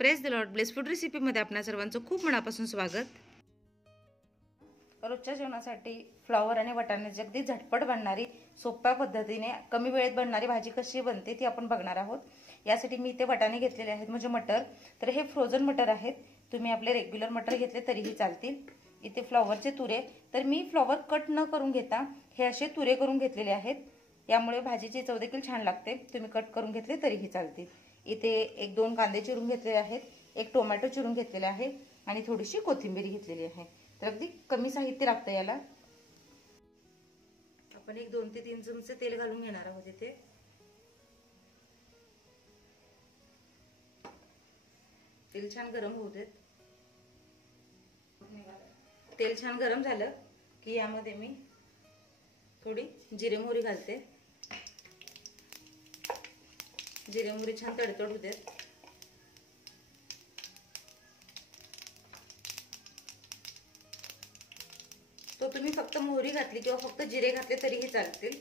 Press the Lord bless food रेसिपीमध्ये आपणा सर्वांचं खूप मनापासून स्वागत। रोजच्या जेवणासाठी फ्लॉवर आणि वाटाण्याची अगदी झटपट बनणारी सोप्या पद्धतीने कमी वेळेत बनणारी भाजी कशी बनते ती आपण बघणार आहोत। यासाठी मी इथे वाटाणे घेतलेले आहेत म्हणजे मटर, तर हे फ्रोझन मटर आहेत। तुम्ही आपले रेग्युलर मटर घेतले तरीही चालतील। इथे फ्लॉवरचे तुरे, तर मी फ्लॉवर कट न करून घेता हे असे तुरे करून घेतलेले आहेत। यामुळे भाजीची चव देखील छान लागते। तुम्ही कट करून घेतले तरीही चालतील। इथे एक दोन कांदे चिरून घेतलेले आहेत, एक टोमॅटो चिरून घेतलेले आहे आणि थोडीशी कोथिंबीर घेतलेली आहे। तर अगदी कमी साहित्य लागतं याला। आपण एक 2 ते 3 चमचे तेल घालून घेणार आहोत। इथे तेल छान गरम होऊ देत। तेल छान गरम झालं की यामध्ये मी थोडी जिरे मोहरी घालते। जिरे मोहरी छान तडतड होऊ देत। तो तुम्ही फक्त मोहरी घातली किंवा फक्त जिरे घातले तरीही चालतील।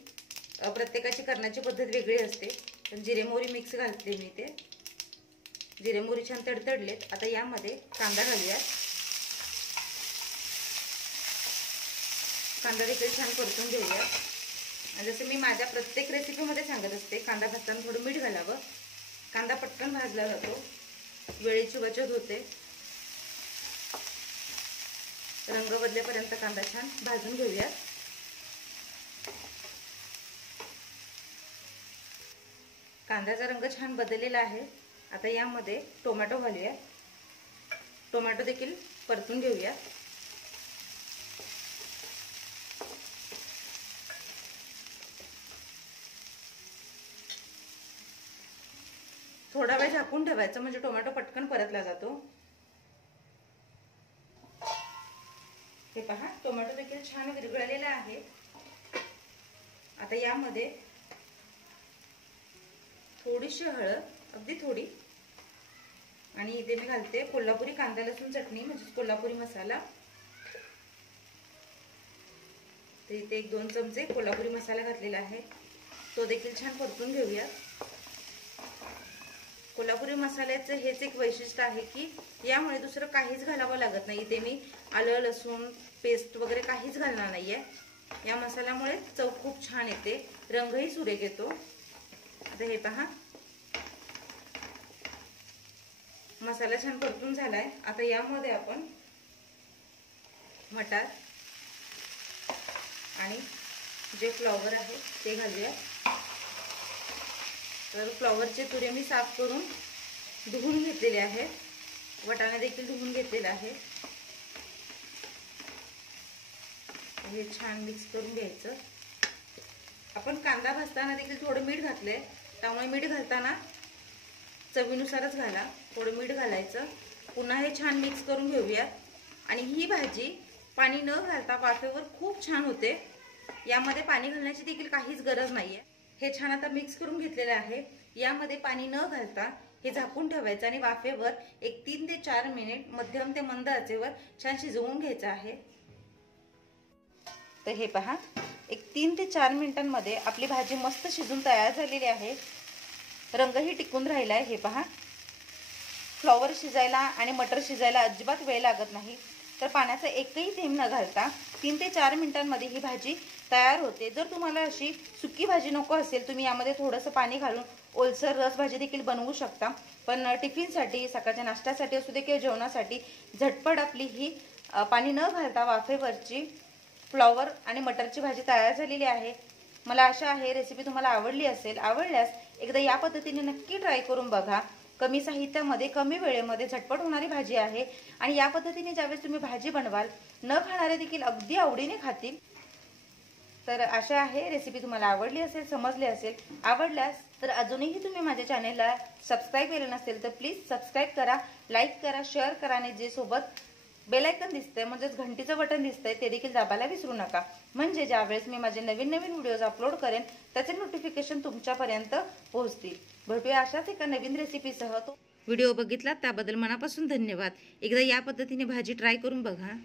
प्रत्येकाची करण्याची पद्धत वेगळी असते, पण जिरे मोहरी मिक्स घातले मी ते। जिरे मोहरी छान तडतडलेत। आता यामध्ये कांदा घालूया। कांदा देखील छान परतून घेऊया। जसं मी माझ्या प्रत्येक रेसिपीमध्ये सांगत असते, कांदा भाजताना थोडं मीठ घालावं। कांदा पटकन भाजला जातो, वेळेची बचत होते। रंग बदलेपर्यंत कांदा छान भाजून घेऊया। कांद्याचा रंग छान बदललेला आहे। आता यामध्ये टोमॅटो घालूया। टोमॅटो देखील परतून घेऊया। थोडा वेळ झाकून ठेवायचं म्हणजे टोमॅटो पटकन परतला जातो। हे पहा, टोमॅटो देखील छान विरघळलेला आहे। आता यामध्ये थोडीशी हळद, अगदी थोडी, आणि इथे मी घालते कोल्हापुरी कांदा लसूण चटणी म्हणजे कोल्हापुरी मसाला। तर इथे 1-2 चमचे कोल्हापुरी मसाला घातलेला आहे, तो देखील छान परतून घेऊया। कोल्हापुरी मसाल्याचं हेच एक वैशिष्ट्य आहे की यामुळे दुसरं काहीच घालावं लागत नाही। इथे मी आलं लसूण पेस्ट वगैरे काहीच घालणार नाहीये। या मसाल्यामुळे चव खूप छान येते, रंगही सुरेख येतो। आता हे पहा, मसाला छान परतून झालाय। आता यामध्ये आपण मटार आणि जे फ्लॉवर आहे ते घालूया। तर फ्लॉवरचे तुरे मी साफ करून धुवून घेतलेले आहेत। वाटाणा देखील धुवून घेतलेला आहे। हे छान मिक्स करून घ्यायचं। आपण कांदा भाजताना देखील थोडं मीठ घातलंय, त्यामुळे मीठ घालताना चवीनुसारच घाला। थोडं मीठ घालायचं। पुन्हा हे छान मिक्स करून घेऊया। आणि ही भाजी पाणी न घालता वाफेवर खूप छान होते। यामध्ये पाणी घालण्याची देखील काहीच गरज नाहीये। हे छान आता मिक्स करून घेतलेले आहे। यामध्ये पाणी न घालता हे झाकून ठेवायचं आणि वाफेवर एक 3 ते 4 मिनिट मध्यम ते मंद आचेवर छान शिजवून घ्यायचं आहे। तर हे पहा, एक 3 ते 4 मिनिटांमध्ये आपली भाजी मस्त शिजून तयार झालेली आहे। रंगही टिकून राहिलाय। हे पहा, फ्लॉवर शिजायला आणि मटर शिजायला अजिबात वेळ लागत नाही। तर पाण्याचा एकही थेंब न घालता 3 ते 4 मिनिटांमध्ये ही भाजी तयार होते। जर तुम्हाला अशी सुकी भाजी नको असेल, तुम्ही यामध्ये थोडंसं पाणी घालून ओलसर रस भाजी देखील बनवू शकता। पण टिफिनसाठी, सकाळच्या नाश्त्यासाठी असू दे किंवा जेवणासाठी झटपट आपली ही पाणी न घालता वाफेवरची फ्लॉवर आणि मटरची भाजी तयार झालेली आहे। मला आशा आहे रेसिपी तुम्हाला आवडली असेल। आवडल्यास एकदा या पद्धतीने नक्की ट्राय करून बघा। कमी साहित्यामध्ये कमी वेळेमध्ये झटपट होणारी भाजी आहे आणि या पद्धतीने ज्यावेळेस तुम्ही भाजी बनवाल, न खाणारे देखील अगदी आवडीने खातील। तर आशा आहे रेसिपी तुम्हाला आवडली असेल, समजली असेल। आवडल्यास तर अजूनही तुम्ही माझ्या चॅनेलला सबस्क्राइब केलं नसेल तर प्लीज सबस्क्राइब करा, लाईक करा, शेअर करा आणि जे सोबत बेल आयकॉन दिसतंय म्हणजेच घंटीचं बटन दिसतंय ते देखील दाबायला विसरू नका। म्हणजे ज्यावेळेस मी माझे नवीन व्हिडिओज अपलोड करेन त्याचे नोटिफिकेशन तुमच्यापर्यंत पोहोचतील। भेटूया अशाच एका नवीन रेसिपीसह। तो व्हिडिओ बघितला त्याबद्दल मनापासून धन्यवाद। एकदा या पद्धतीने भाजी ट्राय करून बघा।